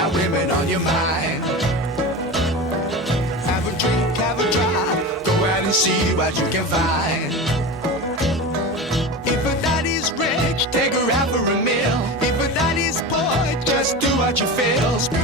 got women on your mind. Have a drink, have a drive, go out and see what you can find. If a daddy's rich, take her out for a meal. If a daddy's poor, just do what you feel.